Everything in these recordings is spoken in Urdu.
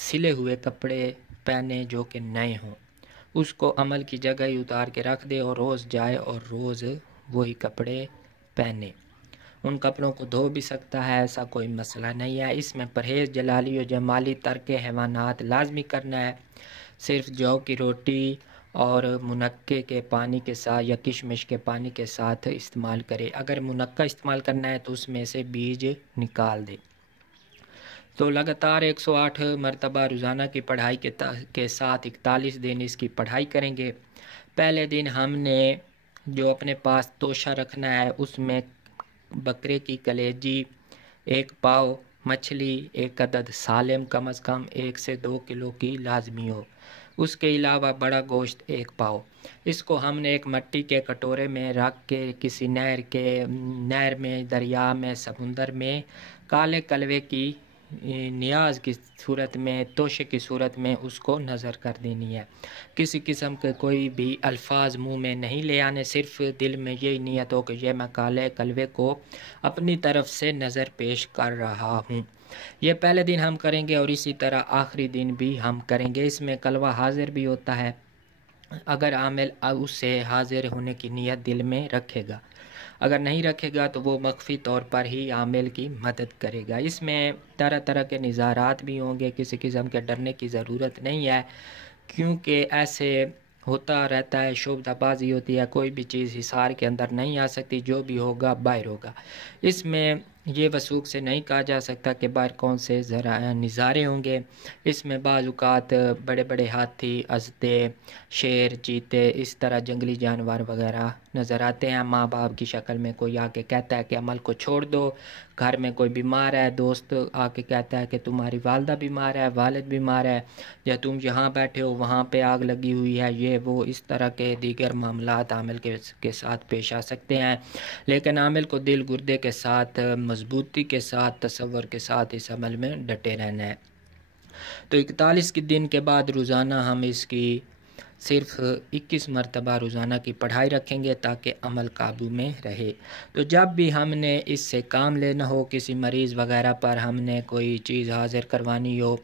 سلے ہوئے کپڑے پہنے جو کہ نئے ہوں، اس کو عمل کی جگہ ہی اتار کے رکھ دے اور روز جائے اور روز وہی کپڑے پہنے۔ ان کپڑوں کو دھو بھی سکتا ہے، ایسا کوئی مسئلہ نہیں ہے۔ اس میں پرہیز جلالی و جمالی ترک حیوانات لازمی کرنا ہے۔ صرف جو کی روٹی اور منقے کے پانی کے ساتھ یا کشمش کے پانی کے ساتھ استعمال کرے۔ اگر منقع استعمال کرنا ہے تو اس میں سے بیج نکال دے۔ تو لگاتار 108 مرتبہ روزانہ کی پڑھائی کے ساتھ 41 دن اس کی پڑھائی کریں گے۔ پہلے دن ہم نے جو اپنے پاس توشہ رکھنا ہے اس میں بکرے کی کلیجی 1 پاؤ، مچھلی 1 عدد سالم کم از کم 1 سے 2 کلو کی لازمی ہو۔ اس کے علاوہ بڑا گوشت 1 پاؤ۔ اس کو ہم نے ایک مٹی کے کٹورے میں رکھ کے کسی نہر میں، دریا میں، سمندر میں کالے کلوے کی نیاز کی صورت میں، توشے کی صورت میں اس کو نظر کر دینی ہے۔ کسی قسم کے کوئی بھی الفاظ منہ میں نہیں لے آنے، صرف دل میں یہی نیت ہو کہ یہ میں کالے کلوے کو اپنی طرف سے نظر پیش کر رہا ہوں۔ یہ پہلے دن ہم کریں گے اور اسی طرح آخری دن بھی ہم کریں گے۔ اس میں کلوہ حاضر بھی ہوتا ہے، اگر عامل اس سے حاضر ہونے کی نیت دل میں رکھے گا۔ اگر نہیں رکھے گا تو وہ مخفی طور پر ہی عامل کی مدد کرے گا۔ اس میں طرح طرح کے نظارات بھی ہوں گے، کسی قسم کے ڈرنے کی ضرورت نہیں ہے، کیونکہ ایسے ہوتا رہتا ہے، شعبدہ بازی ہوتی ہے، کوئی بھی چیز حصار کے اندر نہیں آ سکتی، جو بھی ہوگا باہر ہوگا۔ اس میں یہ وثوق سے نہیں کہا جا سکتا کہ باہر کون سے نظارے ہوں گے۔ اس میں بعض اوقات بڑے بڑے ہاتھی، اسدے، شیر، چیتے، اس طرح جنگلی جانور وغیرہ نظر آتے ہیں۔ ماں باپ کی شکل میں کوئی آ کے کہتا ہے کہ عمل کو چھوڑ دو، گھر میں کوئی بیمار ہے، دوست آ کے کہتا ہے کہ تمہاری والدہ بیمار ہے، والد بیمار ہے، یا تم یہاں بیٹھے ہو وہاں پہ آگ لگی ہوئی ہے، یہ وہ اس طرح کے دیگر معاملات عامل کے ساتھ پیش آ سکتے ہیں۔ لیکن عامل کو دل گردے کے ساتھ، مضبوطی کے ساتھ، تصور کے ساتھ اس عمل میں ڈٹے رہنا ہے۔ تو 41 دن کے بعد روزانہ ہم اس کی صرف 21 مرتبہ روزانہ کی پڑھائی رکھیں گے تاکہ عمل قابو میں رہے۔ تو جب بھی ہم نے اس سے کام لینا ہو، کسی مریض وغیرہ پر ہم نے کوئی چیز حاضر کروانی ہو،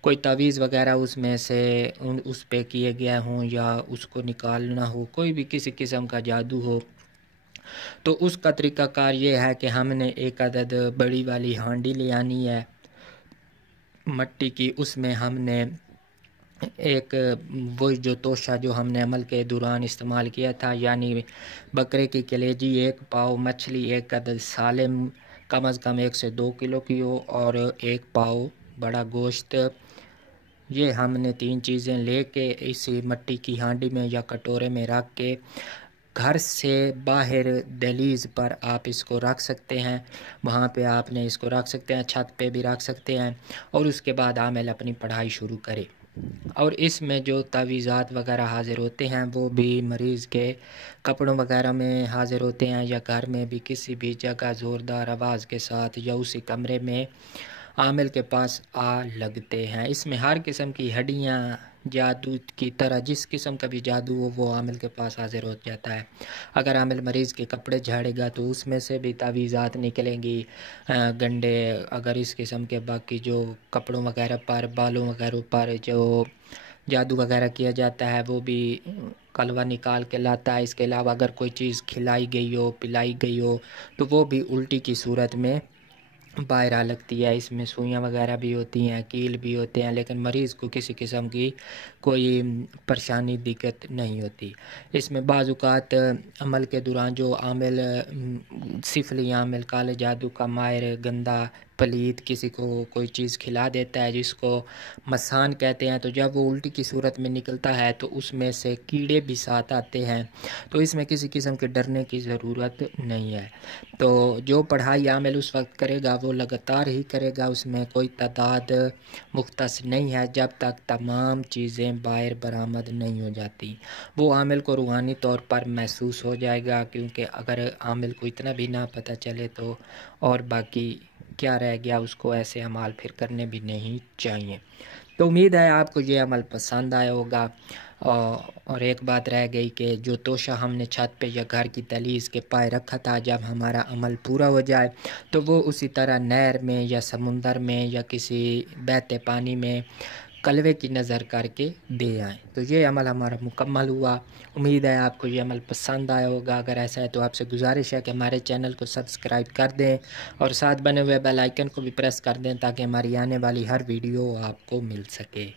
کوئی تعویذ وغیرہ اس میں سے اس پہ کیے گئے ہوں یا اس کو نکالنا ہو، کوئی بھی کسی قسم کا جادو ہو، تو اس کا طریقہ کار یہ ہے کہ ہم نے 1 عدد بڑی والی ہانڈی لے آنی ہے مٹی کی۔ اس میں ہم نے ایک وہی جو توشہ جو ہم نے عمل کے دوران استعمال کیا تھا، یعنی بکرے کی کلیجی 1 پاؤ، مچھلی 1 عدد سالم کم از کم 1 سے 2 کلو کی ہو، اور 1 پاؤ بڑا گوشت، یہ ہم نے 3 چیزیں لے کے اسی مٹی کی ہانڈی میں یا کٹورے میں رکھ کے گھر سے باہر دہلیز پر آپ اس کو رکھ سکتے ہیں، وہاں پہ آپ نے اس کو رکھ سکتے ہیں، چھت پہ بھی رکھ سکتے ہیں، اور اس کے بعد عامل اپنی پڑھائی شروع کرے۔ اور اس میں جو تعویذات وغیرہ حاضر ہوتے ہیں وہ بھی مریض کے کپڑوں وغیرہ میں حاضر ہوتے ہیں، یا گھر میں بھی کسی بھی جگہ زوردار آواز کے ساتھ یا اسی کمرے میں عامل کے پاس لگتے ہیں۔ اس میں ہر قسم کی ہڈیاں جادو کی طرح جس قسم کا بھی جادو ہو وہ عامل کے پاس حاضر ہو جاتا ہے۔ اگر عامل مریض کے کپڑے جھاڑے گا تو اس میں سے بھی تعویذات نکلیں گی، گنڈے، اگر اس قسم کے باقی جو کپڑوں وغیرہ پر، بالوں وغیرہ پر جو جادو وغیرہ کیا جاتا ہے وہ بھی کلوہ نکال کے لاتا ہے۔ اس کے علاوہ اگر کوئی چیز کھلائی گئی ہو، پلائی گئی ہو تو وہ بھی الٹی کی صورت میں باہر آ لگتی ہے۔ اس میں سوئیاں وغیرہ بھی ہوتی ہیں، کیل بھی ہوتے ہیں، لیکن مریض کو کسی قسم کی کوئی پریشانی، دقت نہیں ہوتی۔ اس میں بعض اوقات عمل کے دوران جو عامل سفلی عامل، کالے جادو کا ماہر، گندا پلید کسی کو کوئی چیز کھلا دیتا ہے جس کو مسان کہتے ہیں، تو جب وہ الٹی کی صورت میں نکلتا ہے تو اس میں سے کیڑے بھی ساتھ آتے ہیں، تو اس میں کسی قسم کے ڈرنے کی ضرورت نہیں ہے۔ تو جو پڑھائی عامل اس وقت کرے گا وہ لگاتار ہی کرے گا، اس میں کوئی تعداد مختص نہیں ہے جب تک تمام چیزیں باہر برآمد نہیں ہو جاتی۔ وہ عامل کو روحانی طور پر محسوس ہو جائے گا، کیونکہ اگر عامل کو اتنا بھی نہ پتہ چلے تو اور باقی کیا رہ گیا، اس کو ایسے اعمال پھر کرنے بھی نہیں چاہیے۔ تو امید ہے آپ کو یہ عمل پسند آیا ہوگا۔ اور ایک بات رہ گئی کہ جو توشہ ہم نے چھت پہ یا گھر کی دہلیز کے پائے رکھا تھا، جب ہمارا عمل پورا ہو جائے تو وہ اسی طرح نہر میں یا سمندر میں یا کسی بہتے پانی میں کلوے کی نظر کر کے دے آئیں۔ تو یہ عمل ہمارا مکمل ہوا۔ امید ہے آپ کو یہ عمل پسند آیا ہوگا۔ اگر ایسا ہے تو آپ سے گزارش ہے کہ ہمارے چینل کو سبسکرائب کر دیں اور ساتھ بنے ہوئے بیل آئیکن کو بھی پریس کر دیں تاکہ ہماری آنے والی ہر ویڈیو آپ کو مل سکے۔